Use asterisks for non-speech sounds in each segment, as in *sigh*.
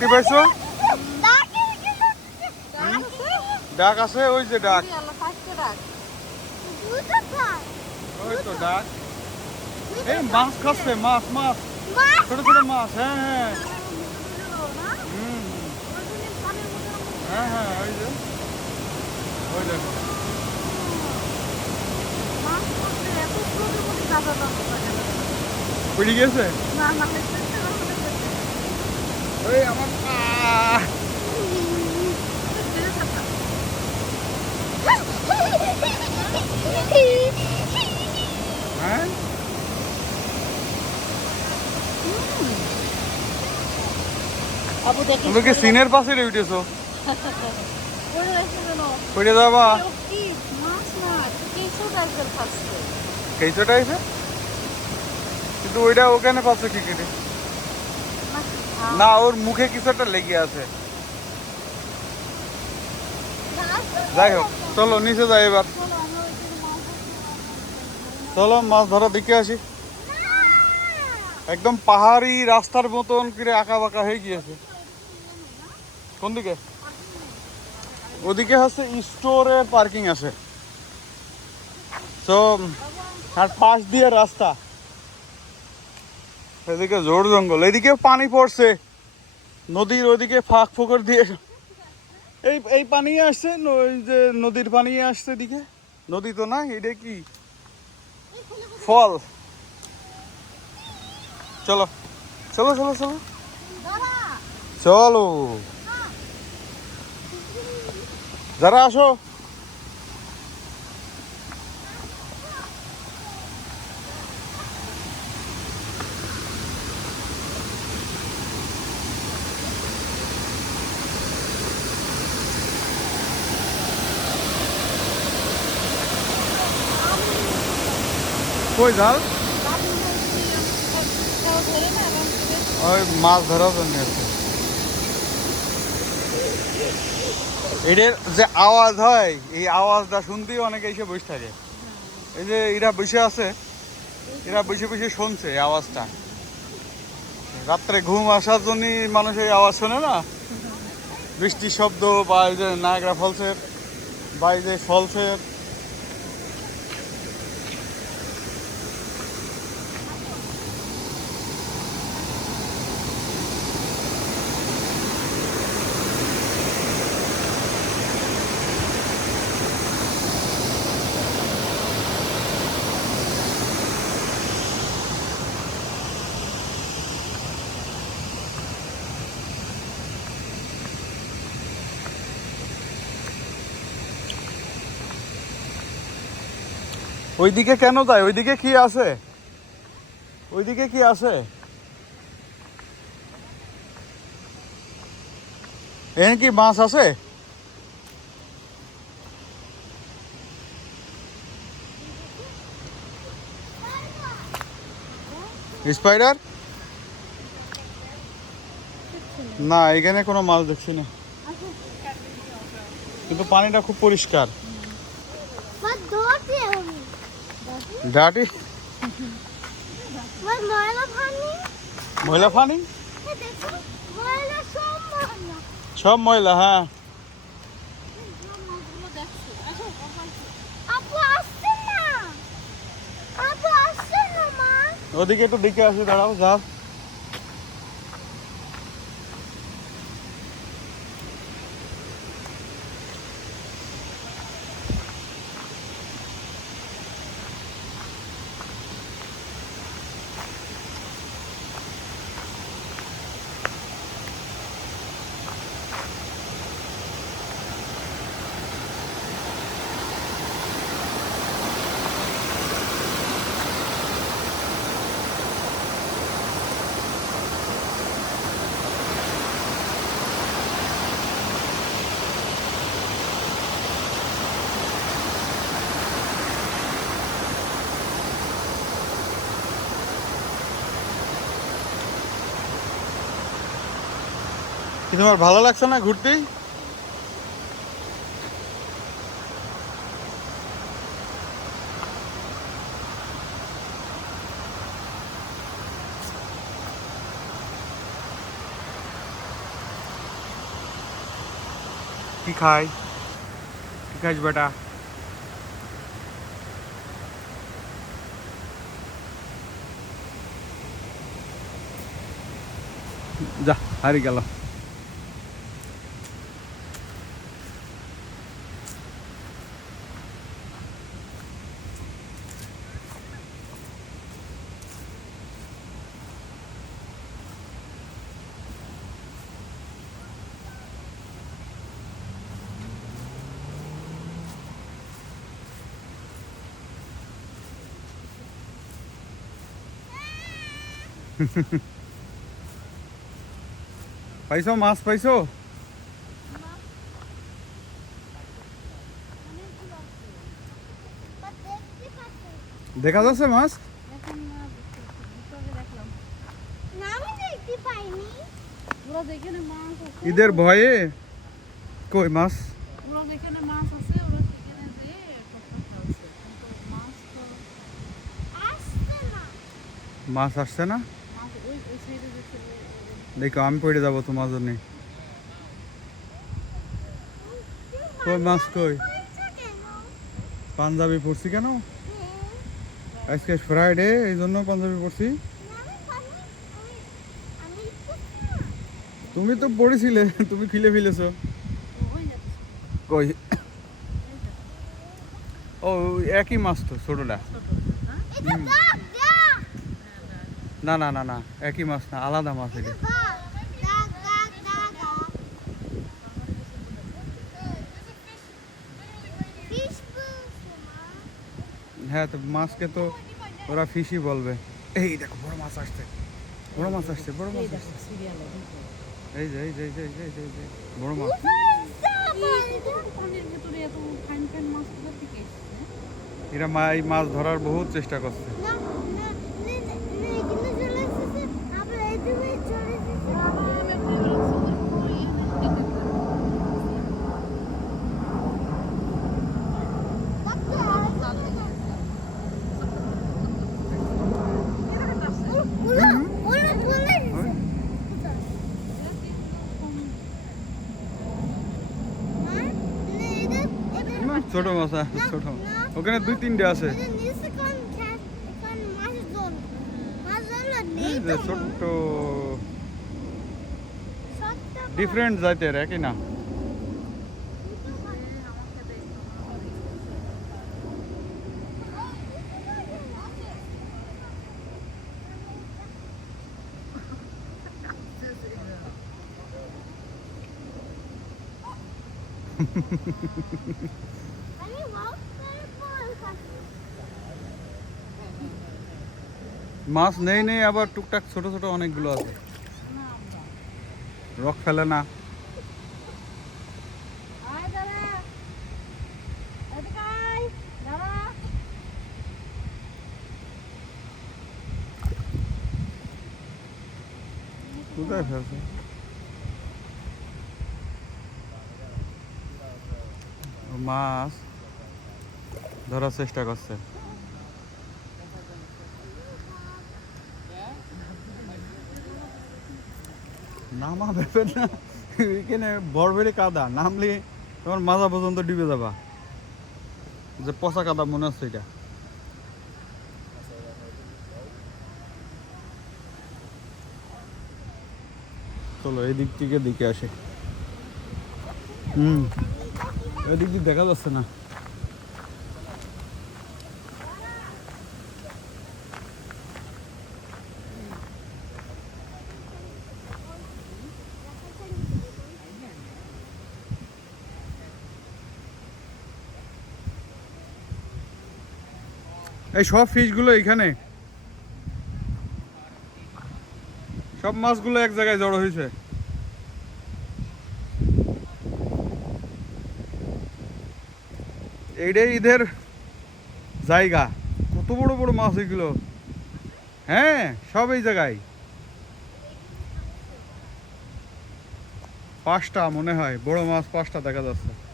ডাকতে পাইছো? ডাক আছে ওই যে ডাক। ওই তো ডাক। এই মাছ খাচ্ছে মাছ মাছ। ছোট ছোট মাছ হ্যাঁ হ্যাঁ। হ্যাঁ হ্যাঁ ওই যে। ওই দেখো। গেছে? ওই আমার হ্যাঁ? আবু তুমি কি সিনের পাশে উঠেছো? পড়ে যাবা? কিন্তু ওইটা ওখানে পাচ্ছে কি করে না, ওর মুখে কিছু একটা লেগে আছে। যাই হোক, চলো, নিচে যাই এবার। চলো, মাছ ধরা দেখে আসি। একদম পাহাড়ি রাস্তার মতন করে আঁকা বাঁকা হয়ে গিয়েছে। কোন দিকে? ওদিকে হচ্ছে স্টোরের পার্কিং আছে। তো আর পাশ দিয়ে রাস্তা। এদিকে জোর জঙ্গল, এদিকে পানি পড়ছে। নদীর ওইদিকে ফাঁক ফোকর দিয়ে। এই এই পানি আসছে যে নদীর পানি আসছে এদিকে। নদী তো না এটা কি? ফল। চলো চলো চলো চলো। চলো। যারা আসো। কই জাল ওই মাছ ধরার জন্য এদের যে আওয়াজ হয়, এই আওয়াজটা শুনতেই অনেকে এসে বসে থাকে। এই যে এরা বসে আছে, এরা বসে বসে শুনছে এই আওয়াজটা। রাত্রে ঘুম আসার জন্য মানুষ এই আওয়াজ শোনে না? বৃষ্টির শব্দ বা এই যে নায়গ্রা ফলসের বা এই যে ফলসের ওইদিকে কেন যায়? ওইদিকে কি আছে? ওইদিকে কি আছে? এখানে কি মাছ আছে? স্পাইডার? না, এখানে কোনো মাছ দেখছি না। কিন্তু পানিটা খুব পরিষ্কার। ডাটি? ময়লা ফানি সব ময়লা। হ্যাঁ। ওদিকে একটু ডেকে আসি দাঁড়াও যা। কি তোমার ভালো লাগছে না ঘুরতেই কি খাই? কি খাইস বেটা? যা হারি গেল। *laughs* পাইছো মাছ পাইছো? দেখা যাচ্ছে মাছ? ঈদের ভয়ে? কই মাছ? মাছ আসছে না? দেখো আমি পড়ে যাব তোমার জন্য। কই মাছ কই? পাঞ্জাবি পরছি কেন? হ্যাঁ। আজকে ফ্রাইডে এই জন্য পাঞ্জাবি না তুমি তো পড়েছিলে তুমি খুলে ফেলেছো। কই? ও একই মাছ তো ছোটটা ছোট হ্যাঁ এটা দাগ দাগ না না না না একই মাছ না আলাদা মাছ এটা। হ্যাঁ তো মাছকে তো ওরা ফিশই বলবে। এই দেখো বড় মাছ আসছে। বড় মাছ আসছে বড় মাছ আসছে। এই যে এই যে এই যে এই যে, এই যে, বড় মাছ। এরা মা এই মাছ ধরার বহুত চেষ্টা করছে। ছোট মাছ আছে, ছোট ওখানে দুই তিনটে আছে এটা নিচে কোন খেত কোন মাছ জল মাছ জল নেই এই তো যে ছোট্ট সত্য ডিফারেন্ট জাতের একই না আমি ওয়াক করে বল মাছ নেই নেই, আবার টুকটাক ছোট ছোট অনেকগুলো আছে। রক ফেলে না। মাছ ধরার চেষ্টা করছে। নামা ব্যাপার না, এখানে বরবেরি কাদা, নামলে তোমার মাজা পর্যন্ত ডুবে যাবা। যে পচা কাদা মনে হচ্ছে এটা। চলো, এই দিক থেকে দিকে আসে। হুম এদিক দিয়ে দেখা যাচ্ছে না। এই সব ফিশগুলো এখানে। সব মাছগুলো এক জায়গায় জড়ো হয়েছে। এইটাই ঈদের জায়গা। কত বড় বড় মাছ এগুলো। হ্যাঁ সব এই জায়গায়। পাঁচটা মনে হয়, বড় মাছ পাঁচটা দেখা যাচ্ছে।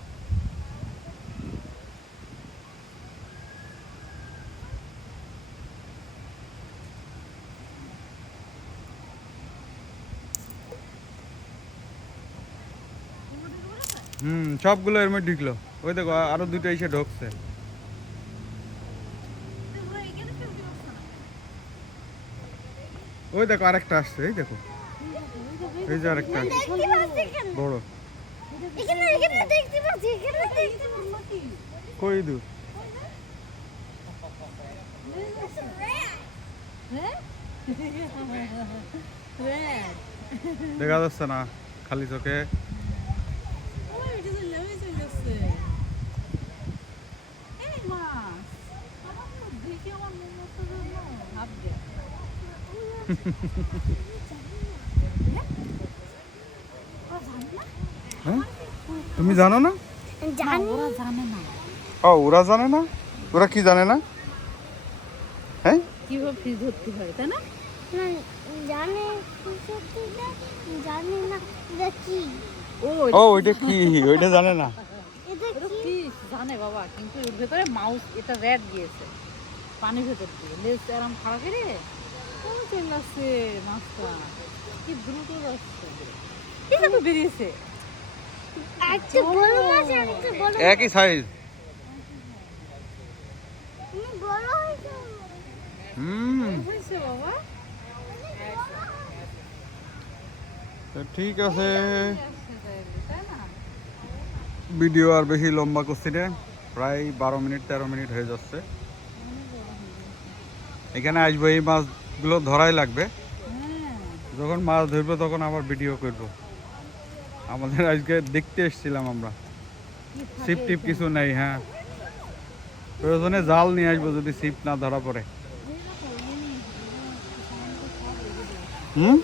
সবগুলো এর মধ্যে ঢুকলো। ওই দেখো আরও দুটো এসে ঢুকছে। ওই দেখো, আরেকটা আসছে, এই দেখো। এই যে আরেকটা বড়। কই দূর? দেখা যাচ্ছে না, খালি চোখে ওই এটা চলে ওই চলে যাচ্ছে এই মাছ আমার তো দেখে আমার মন মতো যেন হাত দেয় হ্যাঁ তুমি জানো না? ওরা জানে না। ও ওরা জানে না? ওরা কি জানে না? হ্যাঁ? কীভাবে ফিস ধরতে হয় তাই না? না জানি না এটা কি? ও ও ওইটা কি? ওইটা জানে না। এটা এটা কি? জানে বাবা কিন্তু এর ভেতরে মাউস এটা রেড দিয়েছে। পানির ভেতর দিয়ে। লেজ খাড়া করে। কোন চলে আসছে মাছটা কি দ্রুত যাচ্ছে। এটা তো বেরিয়েছে? একটা বড় মাছ একটা বড় একই সাইজ বড় হয়েছে। হুম। হয়েছে বাবা। তো ঠিক আছে। ভিডিও আর বেশি লম্বা করছি না। প্রায় বারো মিনিট তেরো মিনিট হয়ে যাচ্ছে। এখানে আসব এই মাছগুলো ধরাই লাগবে। হ্যাঁ। যখন মাছ ধরবো তখন আবার ভিডিও করব। আমাদের আজকে দেখতে এসেছিলাম আমরা। সিপ টিপ কিছু নেই হ্যাঁ। প্রয়োজনে জাল নিয়ে আসব যদি সিপ না ধরা পড়ে। হুম?